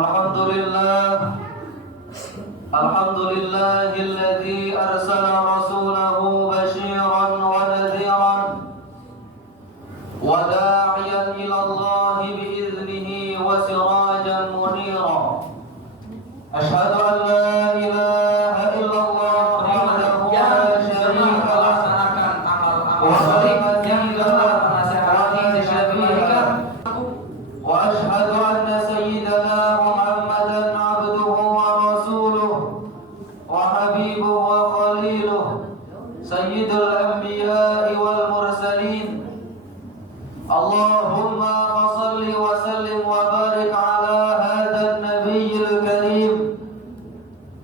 Alhamdulillah, alhamdulillahilladzi arsala rasulahu basyiran wa nadhiran wa da'iyan ila Allahi bi'iznihi wa sirajan munira. Ashhadu an la ilaha illallah wahdahu la syarika lah wa wa ashhadu anna sayyidana Muhammadan abduhu wa rasuluh wa habibuhu wa khaliluh sayyidul anbiya'i wal mursalin. Allahumma salli wa sallim wa barik ala hadha an-nabiyyil karim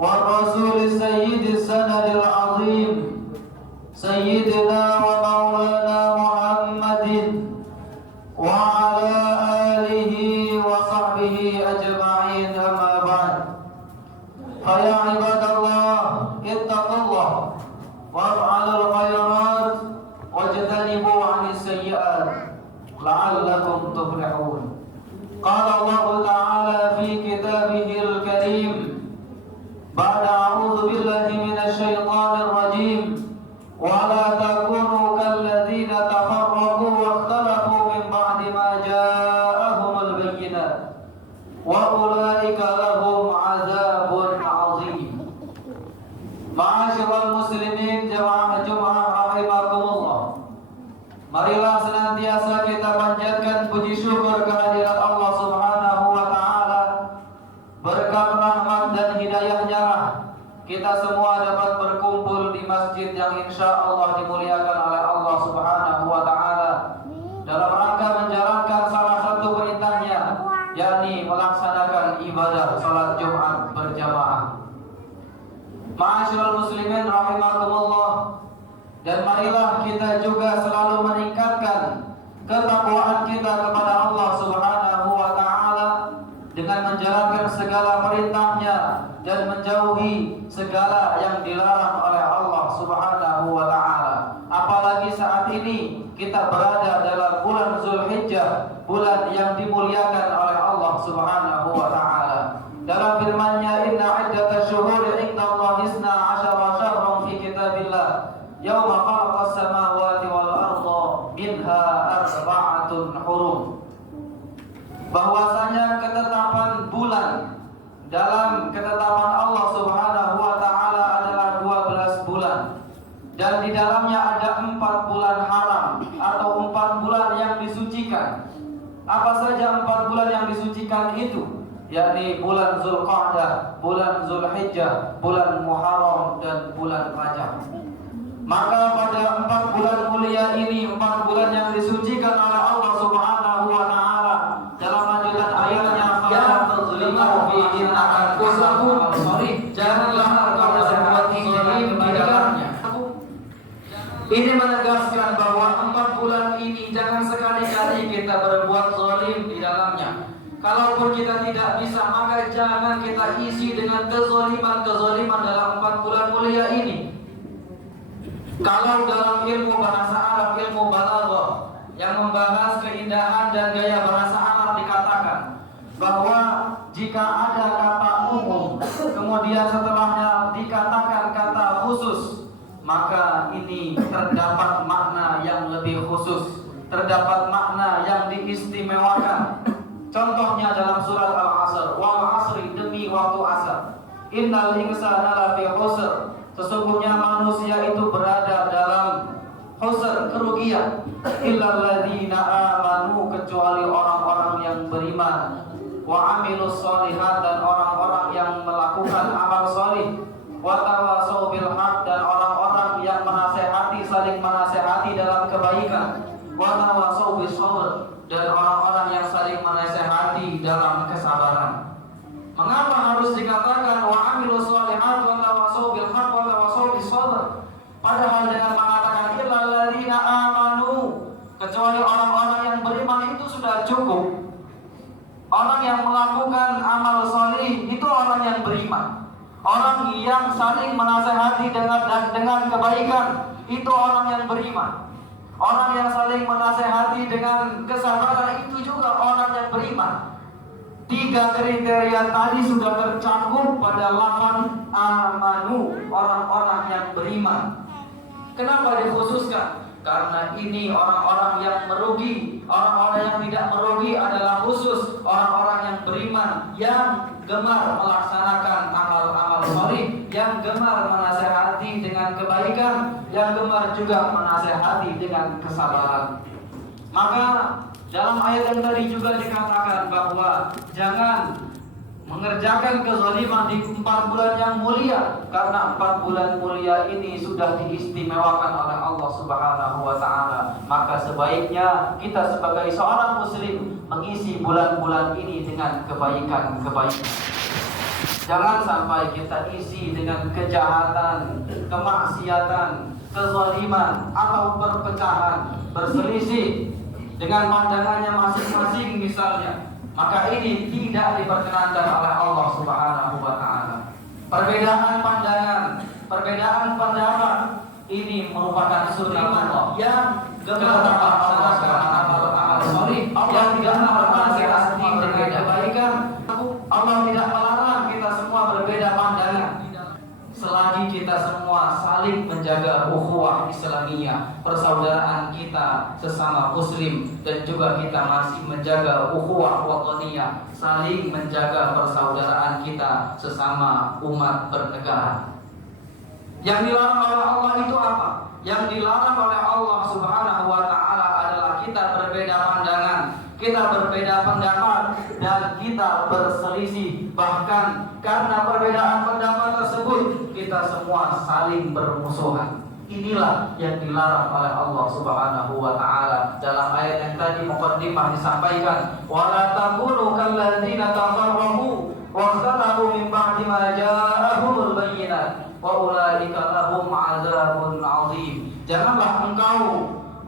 wa rasul sayyidis sanadil azim sayyidina wa maulana Muhammadin wa ala alihi wa sahbihi ajma'in, amma ba'd. Fa ya ibadallah ittaqullah waf'alul khairat wajtanibu 'anis sayyi'at la'allakum tuflihun. Qala Allah ta'ala fi kitabihil karim ba'da a'udzu billahi minasy syaithanir rajim wa la takunu kalladzina tafarraqu wa ikhtalafu min ba'di ma ja'ahumul bayyinat wa ulaika lahum 'adzabun 'adzim. Ma'asyiral muslimin jamaah Jumat rahimakumullah, marilah senantiasa kita panjatkan puji syukur kehadirat Allah Subhanahu wa taala. Berkat rahmat dan hidayahnya kita semua dapat berkumpul di masjid yang insya Allah dimuliakan oleh Allah Subhanahu wa taala dalam rangka menjalankan salah satu perintahnya, yakni melaksanakan ibadah salat Jumat berjamaah. Ma'asyiral muslimin rahimakumullah, dan marilah kita juga selalu meningkatkan ketakwaan kita kepada Allah Subhanahu wa taala dengan menjalankan segala perintahnya dan menjauhi segala yang dilarang oleh Allah Subhanahu wa taala. Apalagi saat ini kita berada dalam bulan Zulhijjah, bulan yang dimuliakan oleh Allah Subhanahu wa taala. Dalam firman-Nya, inna 'iddatasy syuhuri 'indallahi 12 syahran fi kitabillah yauma khalaqas samawati wal arda minha arba'atun hurum. Bahwasanya ketetapan bulan dalam ketetapan Allah Subhanahu wa taala adalah 12 bulan, dan di dalamnya ada 4 bulan haram atau 4 bulan yang disucikan. Apa saja 4 bulan yang disucikan itu? Yakni bulan Zulqa'dah, bulan Zulhijjah, bulan Muharram, dan bulan Rajab. Maka pada 4 bulan mulia ini, 4 bulan yang disucikan oleh Allah Subhanahu wa taala, dalam lanjutan ayatnya, ya tazlimu fihi akan kusaku sorry, janganlah engkau berbuat zalim di dalamnya. Ini menegaskan bahwa 4 bulan ini jangan sekali-kali kita berbuat zalim di dalamnya. Kalaupun kita tidak bisa, maka jangan kita isi dengan kezaliman dalam 4 bulan mulia ini. Kalau dalam ilmu bahasa Arab, ilmu balaghah yang membahas keindahan dan gaya bahasa Arab, dikatakan bahwa jika ada kata umum kemudian setelahnya dikatakan kata khusus, maka ini terdapat makna yang lebih khusus, terdapat makna yang diistimewakan. Contohnya dalam surat Al-Asr, wal asri, demi waktu asar, innal insana lafi khusr, sesungguhnya manusia itu berada dalam khusr, kerugian, illal ladzina amanu, kecuali orang-orang yang beriman, wa amilus sholihat, dan orang-orang yang melakukan amal salih, wa tawasau bil haq, dan orang-orang yang menasehati, saling menasehati dalam kebaikan, wa tawasau bis sabr, dan orang-orang yang saling menasehati dalam kesabaran. Mengapa harus dikatakan wa amilus sholihat wa tawasau bil haq wa tawasau bis sabr? Padahal dengan mengatakan illal ladzina amanu, kecuali orang-orang yang beriman, itu sudah cukup. Orang yang melakukan amal salih itu orang yang beriman. Orang yang saling menasehati dengan kebaikan itu orang yang beriman. Orang yang saling menasehati dengan kesabaran itu juga orang yang beriman. Tiga kriteria tadi sudah tercakup pada lafaz amanu, orang-orang yang beriman. Kenapa dikhususkan? Karena ini orang-orang yang merugi. Orang-orang yang tidak merugi adalah khusus orang-orang yang beriman, yang gemar melaksanakan amal-amal shalih, yang gemar menasehati dengan kebaikan, yang gemar juga menasehati dengan kesabaran. Maka dalam ayat yang tadi juga dikatakan bahwa jangan mengerjakan kezaliman di 4 bulan yang mulia, karena 4 bulan mulia ini sudah diistimewakan oleh Allah Subhanahu wa taala. Maka sebaiknya kita sebagai seorang muslim mengisi bulan-bulan ini dengan kebaikan-kebaikan. Jangan sampai kita isi dengan kejahatan, kemaksiatan, kezaliman atau perpecahan, berselisih dengan pandangannya masing-masing misalnya. Maka ini tidak diperkenankan oleh Allah Subhanahu wa taala. Perbedaan pandangan, perbedaan pendapat ini merupakan sunnah yang gemar melaksanakan amal-amal shalih, yang tidak menasihati dengan kebaikan. Allah tidak melarang kita semua berbeda pandangan, selagi kita semua saling menjaga ukhuwah Islamiyah, persaudaraan kita sesama muslim, dan juga kita masih menjaga ukhuwah wataniyah, saling menjaga persaudaraan kita sesama umat bernegara. Yang dilarang oleh Allah itu apa? Yang dilarang oleh Allah Subhanahu wa taala adalah kita berbeda pandangan, kita berbeda pendapat, dan kita berselisih. Bahkan karena perbedaan pendapat tersebut kita semua saling bermusuhan. Inilah yang dilarang oleh Allah Subhanahu wa taala. Dalam ayat yang tadi muqaddimah disampaikan, wala takunu kalladzina tafarraqu wa ikhtalafu min ba'di ma ja'ahumul bayyinat wa ulaika lahum 'adzabun 'adzim. Janganlah engkau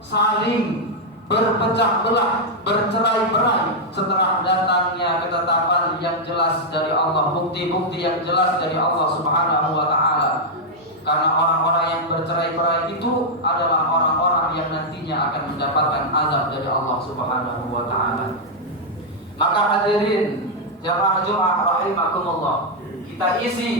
saling berpecah belah, bercerai-berai setelah datangnya ketetapan yang jelas dari Allah, bukti-bukti yang jelas dari Allah Subhanahu wa taala. Karena orang-orang yang bercerai-berai itu adalah orang-orang yang nantinya akan mendapatkan azab dari Allah Subhanahu wa taala. Maka hadirin jamaah Jumat rahimakumullah, kita isi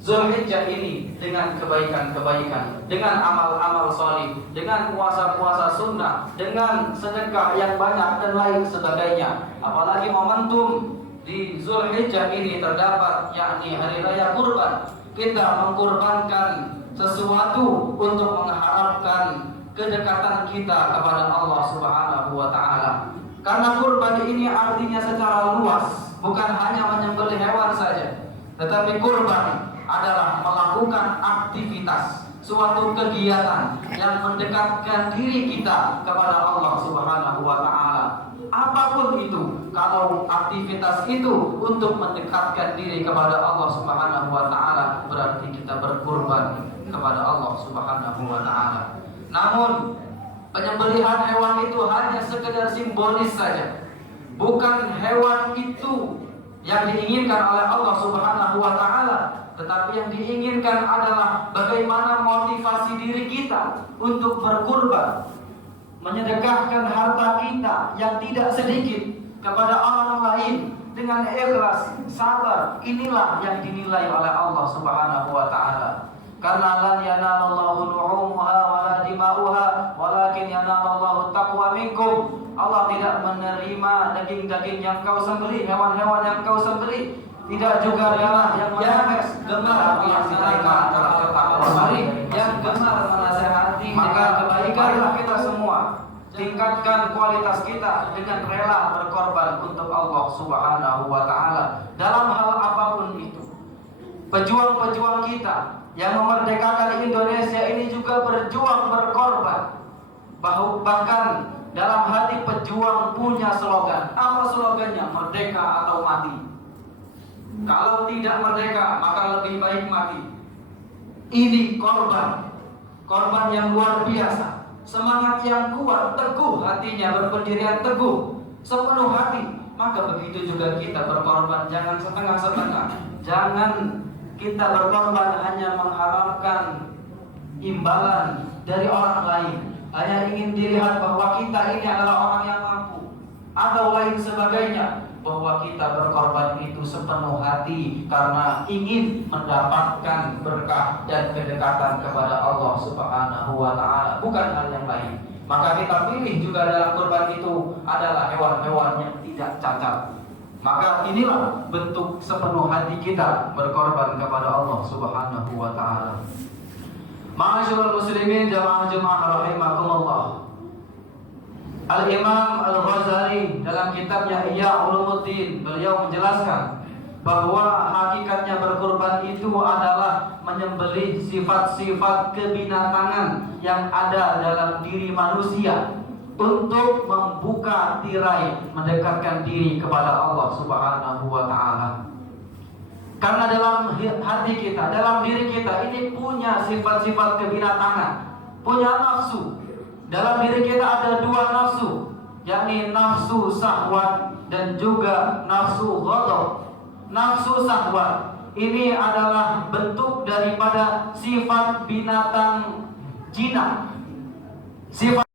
Zulhijjah ini dengan kebaikan-kebaikan, dengan amal-amal shalih, dengan puasa-puasa sunnah, dengan sedekah yang banyak dan lain sebagainya. Apalagi momentum di Zulhijjah ini terdapat yakni hari raya kurban. Kita mengkurbankan sesuatu untuk mengharapkan kedekatan kita kepada Allah Subhanahu wa taala. Karena kurban ini artinya secara luas, bukan hanya menyembelih hewan saja, tetapi kurban adalah melakukan aktivitas, suatu kegiatan yang mendekatkan diri kita kepada Allah Subhanahu wa taala. Apapun itu, kalau aktivitas itu untuk mendekatkan diri kepada Allah Subhanahu wa taala, berarti kita berkurban kepada Allah Subhanahu wa taala. Namun penyembelihan hewan itu hanya sekedar simbolis saja. Bukan hewan itu yang diinginkan oleh Allah Subhanahu wa taala, tetapi yang diinginkan adalah bagaimana motivasi diri kita untuk berkurban, menyedekahkan harta kita yang tidak sedikit kepada orang lain dengan ikhlas, sabar. Inilah yang dinilai oleh Allah Subhanahu wa taala. Karena lan yanalallahu luhumuha wala dima'uha walakin yanalallahu taqwa minkum. Allah tidak menerima daging-daging yang kau sembelih, hewan-hewan yang kau sembelih, tidak juga darah yang gemar melaksanakan takwa, yang gemar menasehati dengan kebaikan. Kita semua tingkatkan kualitas kita dengan rela berkorban untuk Allah Subhanahu wa taala dalam hal apapun itu. Pejuang-pejuang kita yang memerdekakan Indonesia ini juga berjuang berkorban. Bahkan dalam hati pejuang punya slogan. Apa slogannya? Merdeka atau mati. Kalau tidak merdeka, maka lebih baik mati. Ini korban, korban yang luar biasa. Semangat yang kuat, teguh hatinya, berpendirian teguh, sepenuh hati. Maka begitu juga kita berkorban, jangan setengah-setengah. Jangan kita berkorban hanya mengharapkan imbalan dari orang lain, hanya ingin dilihat bahwa kita ini adalah orang yang mampu atau lain sebagainya. bahwa kita berkorban itu sepenuh hati karena ingin mendapatkan berkah dan kedekatan kepada Allah Subhanahu wa Ta'ala, bukan hal yang lain. Maka kita pilih juga dalam kurban itu adalah hewan-hewan yang tidak cacat. Maka inilah bentuk sepenuh hati kita berkorban kepada Allah Subhanahu wa Ta'ala. Ma'asyiral muslimin jamaah rahimakumullah. Al-Imam Al-Ghazali dalam kitabnya Ihya Ulumuddin, beliau menjelaskan bahwa hakikatnya berkurban itu adalah menyembelih sifat-sifat kebinatangan yang ada dalam diri manusia untuk membuka tirai mendekatkan diri kepada Allah Subhanahu wa Ta'ala. Karena dalam hati kita, dalam diri kita ini punya sifat-sifat kebinatangan, punya nafsu. Dalam diri kita ada dua nafsu, yakni nafsu syahwat dan juga nafsu ghadab. Nafsu syahwat ini adalah bentuk daripada sifat binatang jinak. Sifat